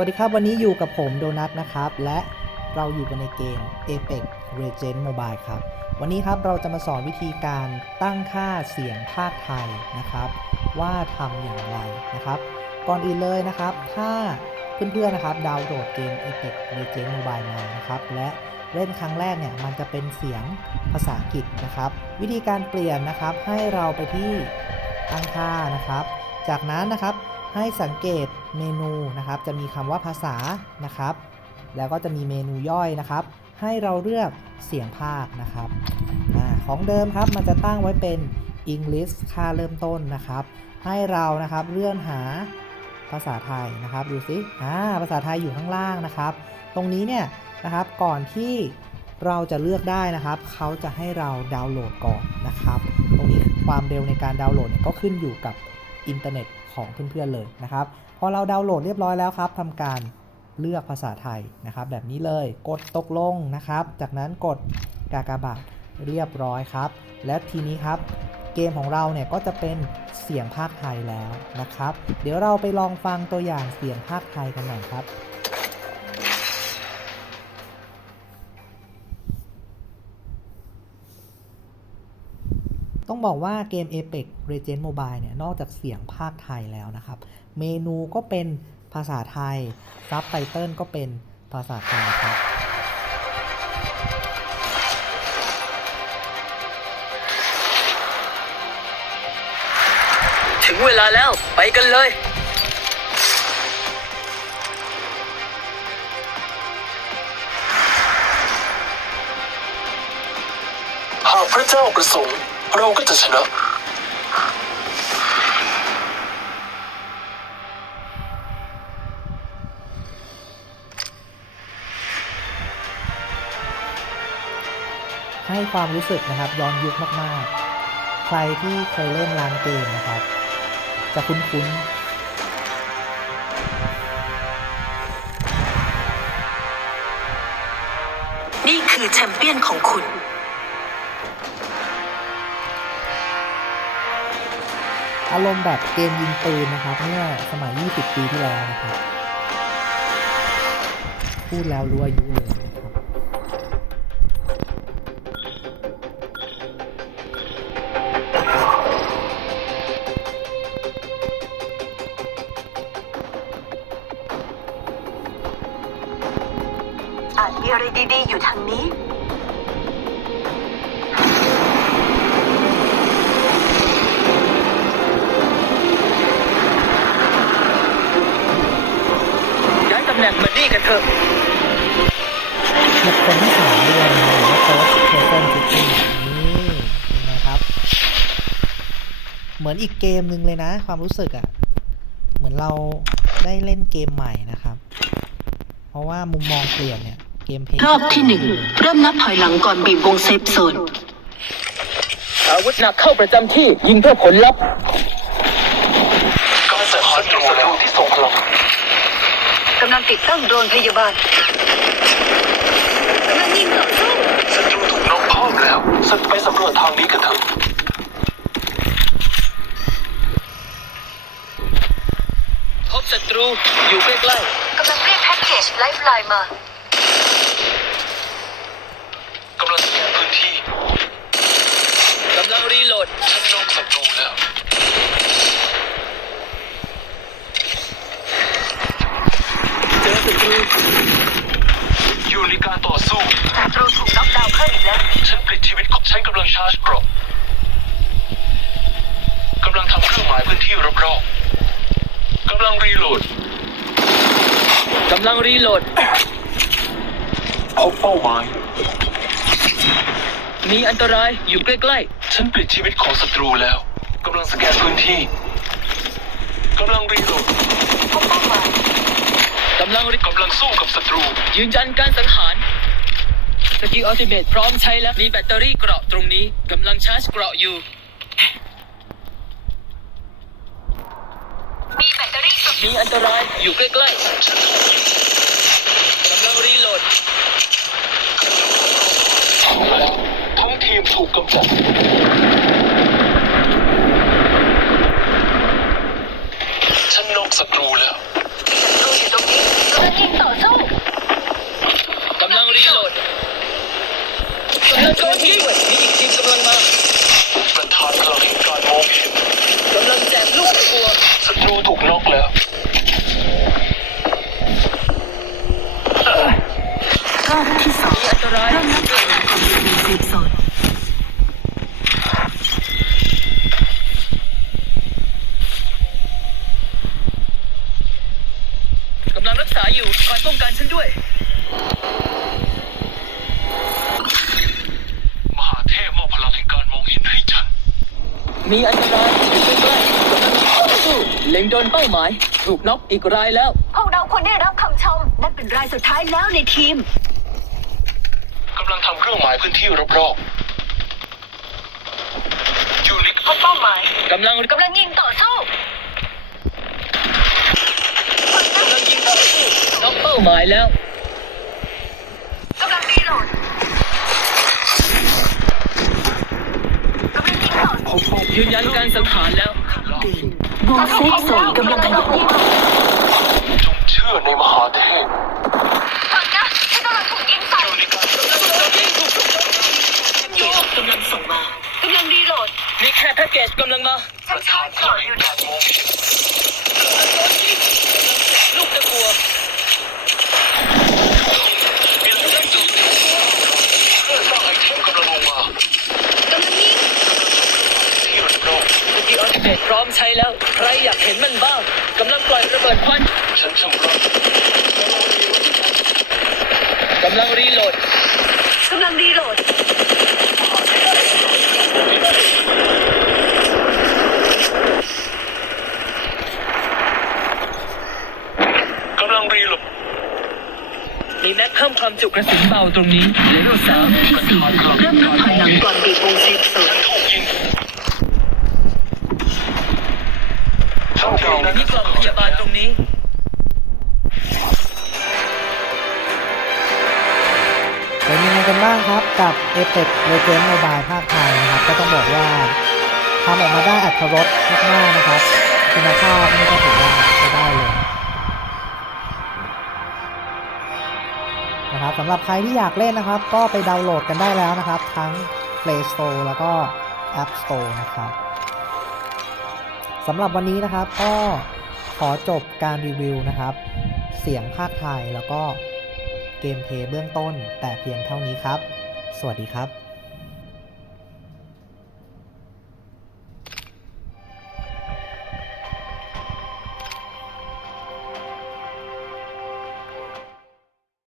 วัสดีครับวันนี้อยู่กับผมโดนัทนะครับ และเราอยู่กันในเกม Apex Legends Mobile ครับ วันนี้ครับเราจะมาสอนวิธีการตั้งค่าเสียงภาคไทยนะครับ ว่าทำอย่างไรนะครับ ก่อนอื่นเลยนะครับ ถ้าเพื่อนๆนะครับดาวน์โหลดเกม Apex Legends Mobile มานะครับและเล่นครั้งแรกเนี่ยมันจะเป็นเสียงภาษาอังกฤษนะครับ วิธีการเปลี่ยนนะครับให้เราไปที่ตั้งค่านะครับ จากนั้นนะครับ ให้สังเกตเมนูนะครับ จะมีคำว่าภาษานะครับ แล้วก็จะมีเมนูย่อยนะครับ ให้เราเลือกเสียงภาคนะครับอของเดิมครับมันจะตั้งไว้เป็น English ค่าเริ่มต้นนะครับ ให้เรานะครับเลื่อนหาภาษาไทยนะครับดูสิอ่าภาษาไทยอยู่ข้างล่างนะครับ ตรงนี้เนี่ยนะครับก่อนที่เราจะเลือกได้นะครับ เขาจะให้เราดาวน์โหลดก่อนนะครับ ตรงนี้ความเร็วในการดาวน์โหลดเนี่ยก็ขึ้นอยู่กับ อินเทอร์เน็ตของเพื่อนๆเลยนะครับ พอเราดาวน์โหลดเรียบร้อยแล้วครับทำการเลือกภาษาไทยนะครับ แบบนี้เลยกดตกลงนะครับ จากนั้นกดกากบาทเรียบร้อยครับ และทีนี้ครับเกมของเราเนี่ยก็จะเป็นเสียงภาคไทยแล้วนะครับ เดี๋ยวเราไปลองฟังตัวอย่างเสียงภาคไทยกันหน่อยครับ ต้องบอกว่าเกม Apex Legends Mobile เนี่ย นอกจากเสียงภาคไทยแล้วนะครับ เมนูก็เป็นภาษาไทย ซับไตเติลก็เป็นภาษาไทยครับถึงเวลาแล้วไปกันเลย หากพระเจ้าประสงค์ เราก็จะชนะ ให้ความรู้สึกนะครับย้อนยุคมากๆ ใครที่เคยเล่นร้านเกมนะครับ จะคุ้นๆนี่คือแชมเปี้ยนของคุณ อารมณ์แบบเกมยิงปืนนะครับเมื่อสมัย 20 ปีที่แล้วนะครับ พูดแล้วรู้อายุเลยนะครับอาจมีอะไรดีๆอยู่ทางนี้ำแหน่งมานี่กันเถอะบุคคลที่สามด้วยนะหรือว่า first person shooting นี่เป็นไงครับ เหมือนอีกเกมหนึ่งเลยนะ ความรู้สึกอะ่ะ เหมือนเราได้เล่นเกมใหม่นะครับ เพราะว่ามุมมองเปลี่ยนเนี่ยเกมเพลย์รอบที่หนึ่งเริ่มนับถอยหลังก่อนบีบวงเซฟโซนอาวุธหนักเข้าประจำที่ยิงเพื่อผลลัพธ์ การสังหารศัตรูที่ทรงพลัง กำลังติดตั้งโดรนพยาบาลกำลังยิงต่อสู้ศัตรูถูกน็อกครอบแล้วสัตว์ไปสำรวจทางนี้กันเถอะพบศัตรูอยู่ใกล้กำลังเรียกแพ็กเกจไลฟ์ไลน์มากำลังสแกนพื้นที่ๆกำลังรีโหลด ฉันน็อกศัตรูแล้วเจอศัตรู อ ยู่ในการต่อสู้ศัตรูถูกน็อกดาวน์เพิ่มอีกแล้ว ฉันปลิดชีวิตของฉันกำลังชาร์จเกรอบกำลังทำเครื่องหมายพื้นที่รอบๆกำลังรีโหลดกำลังรีโหลดพบเป้าหมาย มีอันตรายอยู่ใกล้ฉันปลิดชีวิตของศัตรูแล้วกำลังสแกนพื้นที่กำลังรีโหลดพบเป้าหมายๆกำลังรีกำลังสู้กับศัตรู ยืนยันการสังหารสกิลอัลติเมทพร้อมใช้แล้ว มีแบตเตอรี่เกราะตรงนี้กำลังชาร์จเกราะอยู่ มีแบตเตอรี่สุดมีอันตรายอยู่ใกล้ๆกำลังรีโหลด ทั้งทีมถูกกำจัด ฉันนอกศัตรูแล้ว ศัตรูอยู่ตรงนี้ก ฟโซนกำลังรักษาอยู่คอยป้องกันฉันด้วย มหาเทพมอบพลังแห่งการมองเห็นให้ฉัน มีอันตรายอยู่ใกล้ๆกำลังต่อสู้เล็งโดนเป้าหมาย ถูกน็อกอีกรายแล้ว พวกเราควรได้รับคำชมนั่นเป็นรายสุดท้ายแล้วในทีม กำลังทำเครื่องหมายพื้นที่รอบๆยูนิคพบเป้าหมายกำลังกำลังยิงต่อสู้กำลังยิงต่อสู้น็อกเป้าหมายแล้วกำลังรีโหลดกำลังยิงต่อสู้ยืนยันการสังหารแล้ววงเซฟโซนกำลังขยับยิงจงเชื่อในมหาเทพ ฟังนะฉันกำลังถูกยิงใส่ ยูนิค กำลังส่งมากำลังรีโหลด มีแค่แพ็ กจกำลังมาฉันชาร์จก่อนอยู่นะการมองลูกตะกัวมีหลายอย่างจุดเครื่องสร้างไอเทมกำลังลงมากำลังยิงที่รอบสกิลอัลติเมทพร้อมใช้แล้ว ใครอยากเห็นมันบ้างกำลังปล่อยระเบิดควันฉันชำระกำลังรีโหลดกำลังรีโหลด กำลังรีโหลด มีแม็กเพิ่มความจุกระสุนเบาตรงนี้เหลืออยู่สามเริ่มนับถอยหลังก่อนบีบวงเซฟโซนถูกยิงช่องที่นั้นมีกล่องพยาบาลตรงนี้เป็นยังไงกันบ้างครับกับ Apex Legends Mobile ภาคไทยนะครับ ก็ต้องบอกว่าทำออกมาได้อัตรสมากๆนะครับ คุณภาพนี่ก็ถือว่าใช้ได้เลย นะครับสำหรับใครที่อยากเล่นนะครับ ก็ไปดาวน์โหลดกันได้แล้วนะครับ ทั้ง Play Store แล้วก็ App Store นะครับสำหรับวันนี้นะครับก็ขอจบการรีวิวนะครับ เสียงภาคไทยแล้วก็เกมเพลย์เบื้องต้นแต่เพียงเท่านี้ครับ สวัสดีครับ